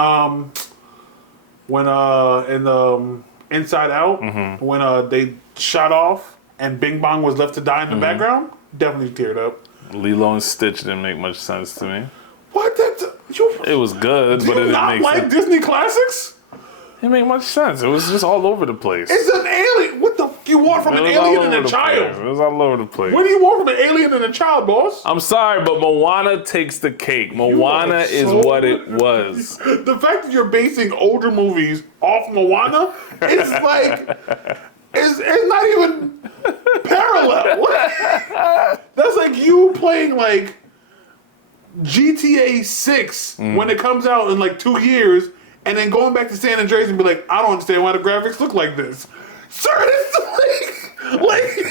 in Inside Out, when they shot off and Bing Bong was left to die in the background, definitely teared up. Lilo and Stitch didn't make much sense to me. What? It was good, Do but it you didn't not make like sense. Disney classics? It didn't make much sense. It was just all over the place. It's an alien. What the f you want from It an was all alien over and a the child? place. It was all over the place. What do you want from an alien and a child, boss? I'm sorry, but Moana takes the cake. Moana is so- what it was. The fact that you're basing older movies off Moana is like, it's not even parallel. That's like you playing like GTA 6 when it comes out in like 2 years, and then going back to San Andreas and be like, I don't understand why the graphics look like this. Sir, it's like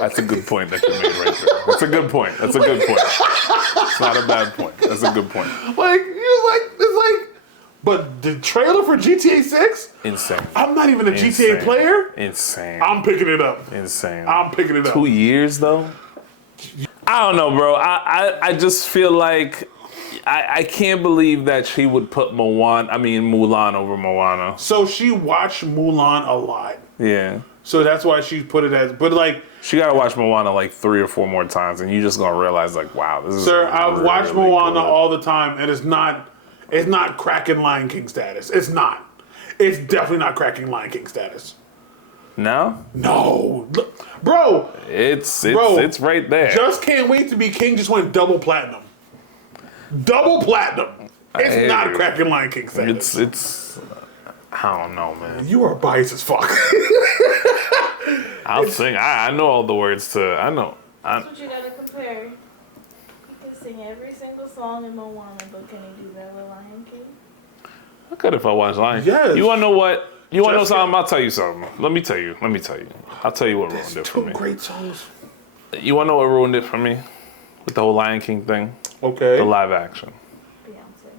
That's a good point that you made right there. That's a good point. It's not a bad point. That's a good point. it's like, but the trailer for GTA 6? Insane. I'm not even a GTA Insane. player. Insane. I'm picking it up. Insane. I'm picking it up. 2 years though? I don't know, bro. I just feel like I can't believe that she would put Mulan over Moana. So she watched Mulan a lot. Yeah. So that's why she put it as, but like, She gotta watch Moana like 3 or 4 more times, and you just gonna realize like, wow, this is. sir, I've watched really Moana good. all the time, and it's not cracking Lion King status. It's not. It's definitely not cracking Lion King status. No, No. Look, bro, it's right there. Just Can't Wait to Be King just went double platinum. Double platinum. It's hear not you. cracking Lion King status. It's. I don't know, man. You are biased as fuck. I'll sing. I know all the words to. I know. That's what you gotta compare. You can sing every single song in Moana, but can you do that with Lion King? I could if I watch Lion. Yes. You wanna know what? You wanna know Jessica- something? I'll tell you something. Let me tell you. I'll tell you what ruined it for Two me. great songs. You wanna know what ruined it for me? With the whole Lion King thing, Okay. the live action. Beyonce.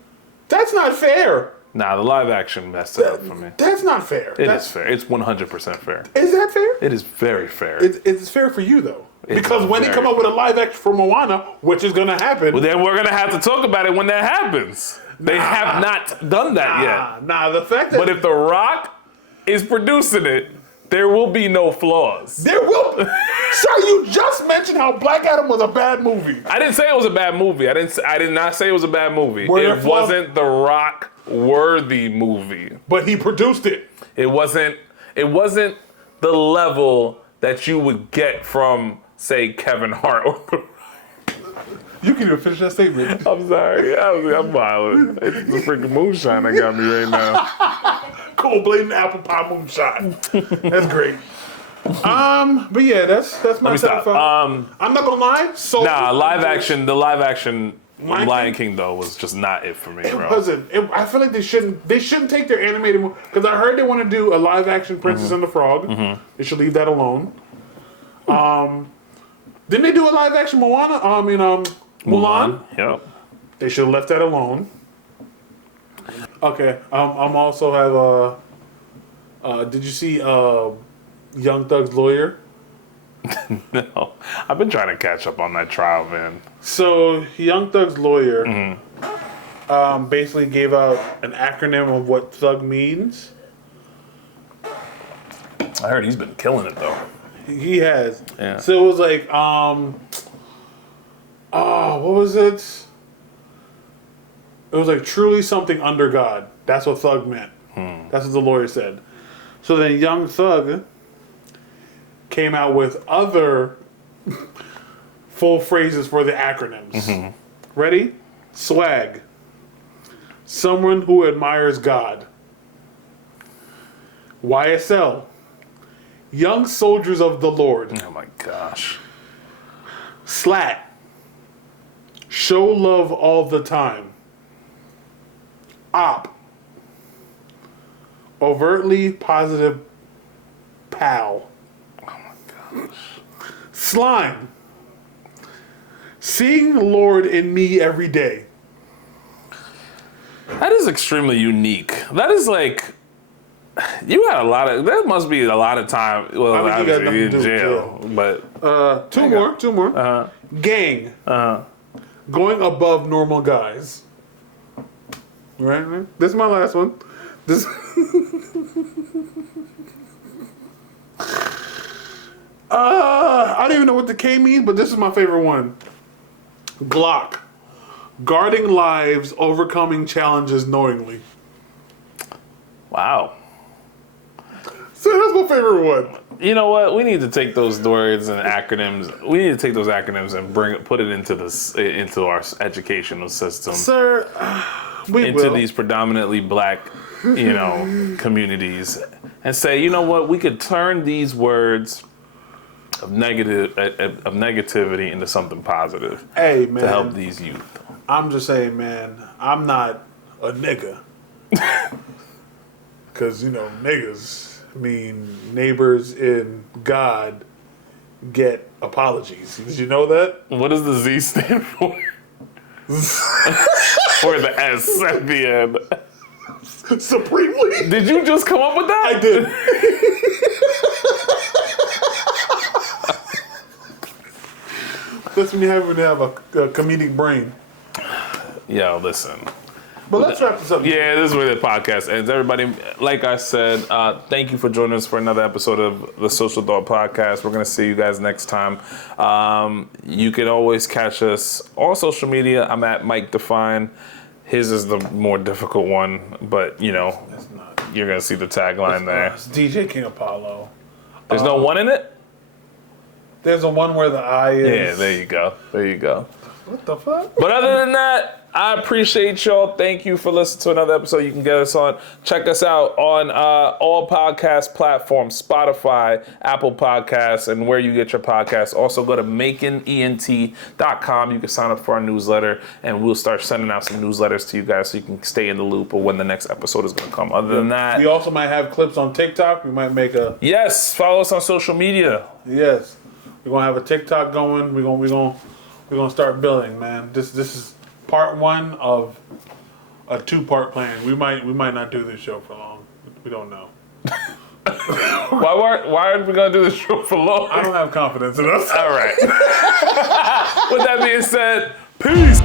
That's not fair. Nah, the live action messed it up for me. That's not fair. It is fair. It's 100% fair. Is that fair? It is very fair. It's fair for you though, because when they very come up with a live action for Moana, which is gonna happen, Well, then we're gonna have to talk about it when that happens. They have not done that yet. the fact that But if The Rock is producing it, there will be no flaws. there will, sir, you just mentioned how Black Adam was a bad movie. I didn't say it was a bad movie. I did not say it was a bad movie. Were there It flaws? wasn't The Rock worthy movie. But he produced it. It wasn't the level that you would get from, say, Kevin Hart. You can even finish that statement. I'm sorry. I'm violent. It's the freaking moonshine that got me right now. Cold blatant apple pie moonshine. That's great. But yeah, that's my Let me stop. top 5. I'm not gonna lie. So Nah, the live action Lion Lion King though was just not it for me, It bro. wasn't. I feel like they shouldn't take their animated movie, because I heard they want to do a live action Princess and the Frog. They should leave that alone. Didn't they do a live action Moana? Mulan. Yep. They should have left that alone. Okay. I'm also have Did you see Young Thug's lawyer? No, I've been trying to catch up on that trial, man. So Young Thug's lawyer basically gave out an acronym of what thug means. I heard he's been killing it though. He has. Yeah. So it was like, what was it? It was like truly something under God. That's what thug meant. That's what the lawyer said. So then Young Thug came out with other full phrases for the acronyms. Ready? Swag. Someone who admires God. YSL. Young soldiers of the Lord. Oh my gosh. Slat. Show love all the time. Op. Overtly positive pal. Oh my gosh. Slime. Seeing the Lord in me every day. That is extremely unique. That is like, you had a lot of, that must be a lot of time. Well, I mean, you got obviously nothing you're to in do with jail, but. Two more. Gang. Going above normal guys. Right? This is my last one. This. I don't even know what the K means, but this is my favorite one. Glock. Guarding lives, overcoming challenges knowingly. Wow. So that's my favorite one. You know what? We need to take those words and acronyms. We need to take those acronyms and put it into our educational system, Sir, we into will. these predominantly black, communities, and say, you know what? We could turn these words of negativity into something positive. Hey, man. To help these youth. I'm just saying, man, I'm not a nigga. Because, niggas mean neighbors in God get apologies. Did you know that? What does the Z stand for? Or the S at the end? Supremely? Did you just come up with that? I did. That's when you have a comedic brain. Yo, listen. But let's wrap this up. Yeah, this is where the podcast ends. Everybody, like I said, thank you for joining us for another episode of the Social Thought Podcast. We're going to see you guys next time. You can always catch us on social media. I'm at Mike Define. His is the more difficult one, but, It's not. you're going to see the tagline there. It's DJ King Apollo. There's no one in it? There's a one where the I is. Yeah, there you go. There you go. What the fuck? But other than that, I appreciate y'all. Thank you for listening to another episode. You can get us on. Check us out on all podcast platforms, Spotify, Apple Podcasts, and where you get your podcasts. Also, go to makinent.com. You can sign up for our newsletter, and we'll start sending out some newsletters to you guys so you can stay in the loop of when the next episode is going to come. Other than that, We also might have clips on TikTok. We might make a... yes, follow us on social media. Yes. We're going to have a TikTok going. We're going to start building, man. This is part one of a 2-part plan. We might not do this show for long. We don't know. Why aren't we going to do this show for long? I don't have confidence in us. All right. With that being said, peace.